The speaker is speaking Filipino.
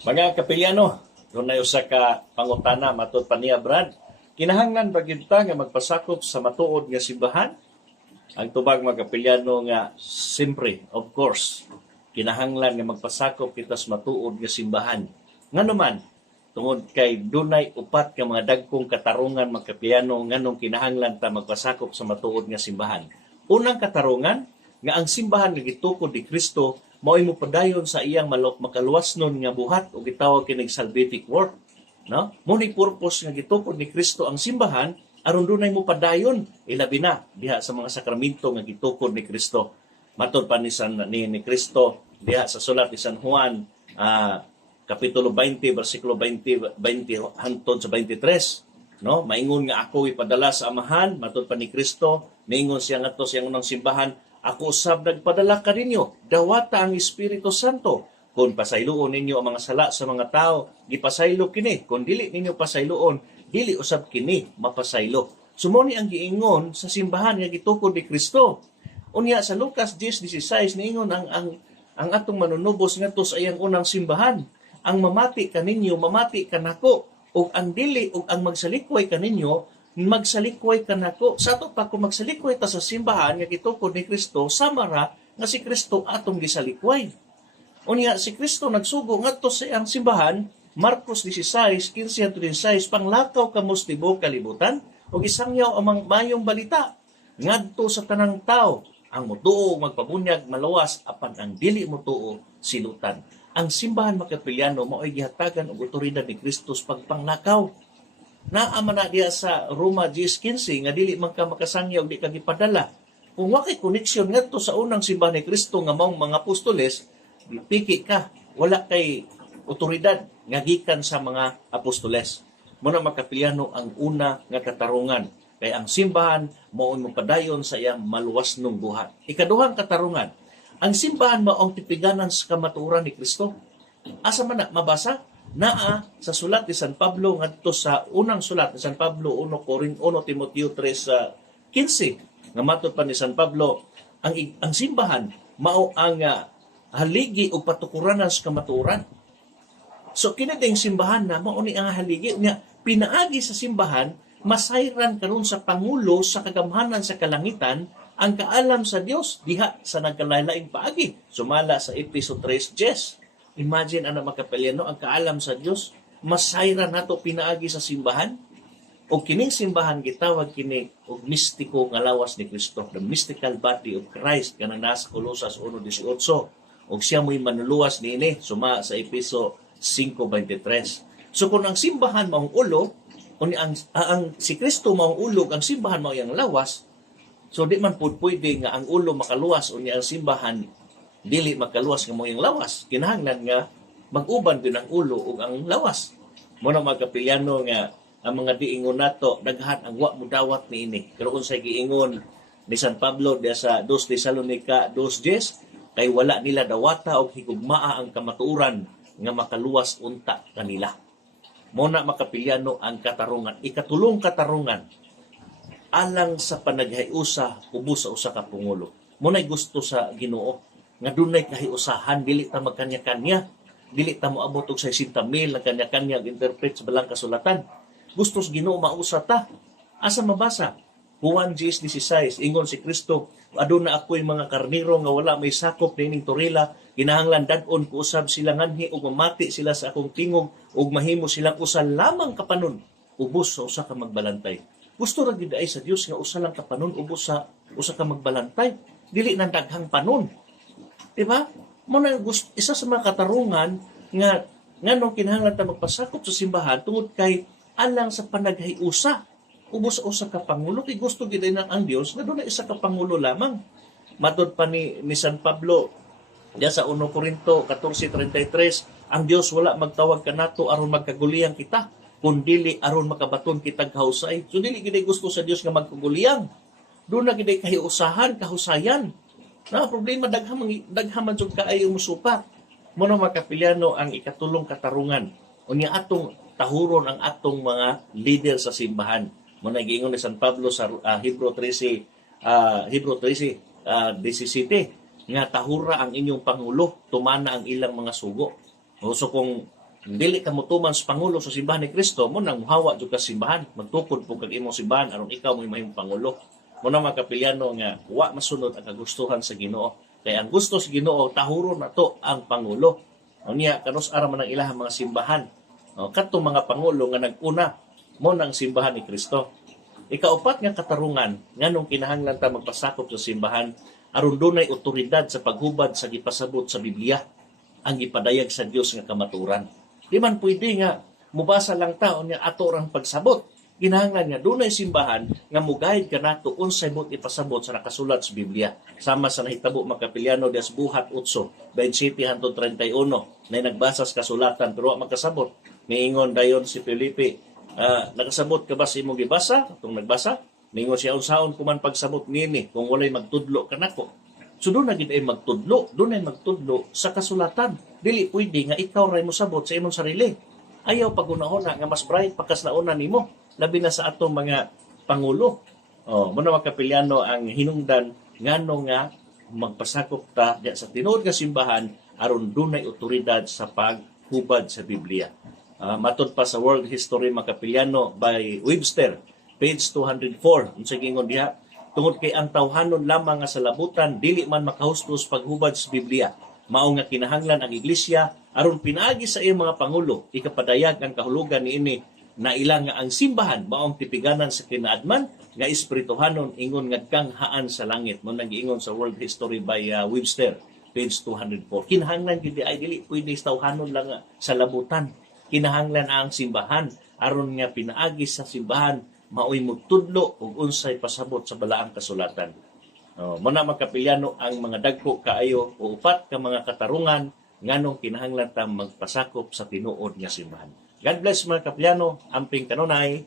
Mga kapelyano, doon na usa ka pangutana matud pa niya Brad. Kinahanglan ba gyud ta nga magpasakop sa matuod nga simbahan? Ang tubag mga kapelyano nga simpre, of course, kinahanglan nga magpasakop kita sa matuod nga simbahan. Ngano man, tungod kay dunay upat ka mga dagkong katarungan mga kapelyano nganong kinahanglan ta magpasakop sa matuod nga simbahan. Unang katarungan nga ang simbahan nga gitukod ni Kristo mao'y mopadayon sa iyang makaluwasnon nga buhat o gitawag kining salvific work, no? Mo ni purpose nga gitukod ni Kristo ang simbahan aron dunay mopadayon ilabi na diha sa mga sakramento nga gitukod ni Kristo. Matud pa ni Kristo diha sa sulat ni San Juan kapitulo 20 bersikulo 20 hangtod sa 23, no? Maingon nga ako ipadala sa Amahan, matud pa ni Kristo, niingon siya ngadto sa iyang unang simbahan, ako usab nagpadala ka ninyo, dawata ang Espiritu Santo. Kung pasayloon ninyo ang mga sala sa mga tao, gipasaylo kini. Kung dili ninyo pasayloon, dili usab kini mapasaylo. Sumuni ang giingon sa simbahan nga gitukod ni Kristo. Unya sa Lucas 10:16 niingon ang atong manunubos ngadto sa iyang unang simbahan. Ang mamati kaninyo, mamati kanako, ug ang dili ug ang magsalikway kaninyo, magsalikway ka nako. Sa ato pa kung magsalikway ta sa simbahan nga gitukod ni Kristo, samara nga si Kristo atong gisalikway. Unya si Kristo nagsugo ngadto sa iyang simbahan, Marcos 16:15-16, panglakaw kamos tibuok kalibutan ug isangyaw ang mayong balita ngadto sa tanang tao. Ang motuo magpabunyag malawas apan ang dili motuo silutan. Ang simbahan makapilyano mao'y gihatagan og otoridad ni Kristo sa pagpanglakaw. Naama na diya sa Roma 10:15 nga dili man ka makasangyaw di ka gipadala. Kung wa kay koneksyon ngadto sa unang simbahan ni Kristo nga maong mga apostoles, piki ka, wala kay otoridad nga gikan sa mga apostoles. Muna makapilyano ang una nga katarungan kay ang simbahan mao padayon sa iyang maluwasnong buhat. Ikaduhang katarungan, ang simbahan mao tipiganan sa kamatuoran ni Kristo. Asa man na mabasa naa sa sulat ni San Pablo ngadto sa unang sulat ni San Pablo 1 Timoteo 3:15 nga matud pa ni San Pablo ang simbahan mao ang haligi o patukuranan sa kamatuoran. So kini ding simbahan na mao ni ang haligi niya pinaagi sa simbahan masayran karon sa pangulo sa kagamhanan sa kalangitan ang kaalam sa Dios diha sa nagkalain-laing paagi sumala sa Efeso 3:10. Imagine ana makapalyano ang kaalam sa Dios masayra nato pinaagi sa simbahan o kining simbahan gitawag kini og mistiko nga lawas ni Kristo, the mystical body of Christ kanang nasa Colosas 1:18 og siya mo'y manuluwas niini suma sa Efeso 5:23. So kung ang simbahan maong ulo ang si Kristo maong ulo ang simbahan mao yang lawas, so di man pwede nga ang ulo makaluwas unya ang simbahan dili makaluwas nga mo yung lawas. Kinahanglan nga mag-uban din ang ulo ug ang lawas. Muna mga kapilyano nga ang mga diingon nato daghan ang wa mudawat niini. Pero unsay giingon ni San Pablo diya sa 2 Tesalonica 2:10 kay wala nila dawata og higugmaa ang kamatuoran nga makaluwas unta kanila. Muna makapilyano ang katarungan. Ikatulong katarungan alang sa panaghiusa ubos sa usa ka pangulo. Muna'y gusto sa Ginoo nga dunay kahiusahan, dili ta magkanya-kanya, dili ta moabot og 60,000 na kanya-kanya interpret sa balang kasulatan. Gusto sa Ginoo mausa ta. Asa mabasa? Juan 10:16 ingon si Kristo, aduna ako'y mga karniro nga wala may sakop nining turila, kinahanglan dad-on ko usab sila nganhi ug mamati sila sa akong tingog ug mahimo silang usa lamang kapanon ubos sa usa ka magbalantay. Gusto ra gid ay sa Dios nga usa lang kapanon ubos sa usa ka magbalantay, dili nang daghang panon. Diba? Muna isa sa mga katarungan nga nganong kinahanglan ta magpasakop sa simbahan tungod kay alang sa panaghiusa ubos sa usa ka pangulo kay gusto gid ang Dios nga dunay isa ka pangulo lamang. Matud pa ni San Pablo diya sa 1 Corinto 14:33, ang Dios wala magtawag kanato aron magkaguliyang kita kun dili aron makabaton kita kahusay. So dili gid gusto sa Dios nga magkaguliyang. Doon na gid kahiusahan, kahusayan. Na problema daghaman jud kaayo musupat. Mono makapilyano ang ikatulong katarungan. Unya atong tahuron ang atong mga leader sa simbahan. Mo nagiingon ni San Pablo sa Hebrew 13:17 nga tahura ang inyong pangulo, tumana ang ilang mga sugo. So kung dili ka mutuman sa pangulo sa simbahan ni Kristo, mo nang muhawa jud ka sa simbahan, magtukod po kag imong simbahan aron ikaw mo mahimong pangulo. Mo na mga kapilyano nga wa masunod ang kagustuhan sa Ginoo. Kaya ang gusto sa Ginoo tahuro na to ang pangulo. Unya kanos ara man ang ilahang mga simbahan. Kadtong mga pangulo nga nag-una mo nang simbahan ni Kristo. Ikaupat nga katarungan nganong kinahanglan ta magpasakop sa simbahan aron dunay otoridad sa paghubad sa gipasabot sa Biblia ang gipadayag sa Dios nga kamaturan. Di man pwede nga mubasa lang taon nga ato rang pagsabot. Kinahanglan nga dunay simbahan nga mugayad kanato unsay mot ipasabot sa nakasulat sa Biblia. Sama sa nahitabo Makapilyano des Buhat 8, 27 hangtod 31 na nagbasa sa kasulatan pero wa magkasabot. Niingon dayon si Felipe, nakasabot ka ba sa imong gibasa? Itong nagbasa, ningon siya unsaon kuman pagsabot nini kung walay magtudlo kanako. So doon na gid ay magtudlo sa kasulatan. Dili pwede nga ikaw ray mo sabot sa imong sarili. Ayaw pagunahon nga mas bright pagkaslaonan nimo, labi na sa atong mga pangulo. Muna mga Kapilyano ang hinungdan ngano nga magpasakop ta sa tinuod nga simbahan aron dunay otoridad sa paghubad sa Biblia. Matod pa sa World History mga Kapilyano by Webster, page 204, unsay gingon diha, tungod kay ang tawhanon lamang nga sa labutan dili man makahustos paghubad sa Biblia. Mao nga kinahanglan ang iglesia aron pinaagi sa iyang mga pangulo ikapadayag ang kahulugan niini na ilang nga ang simbahan maong tipiganan sa kinaadman nga espirituhanon ingon ngadkang haan sa langit. Mo nag-ingon sa World History by Webster, page 204. Kinahanglan gid ay dili pwede tawhanon lang nga sa labutan. Kinahanglan ang simbahan aron nga pinaagi sa simbahan maoy magtudlo ug unsay pasabot sa balaang kasulatan. Muna mga Kapilyano ang mga dagko kaayo o upat ka mga katarungan nganong kinahanglan ta magpasakop sa tinuod nga simbahan. God bless mga Kapilyano, amping kanunay.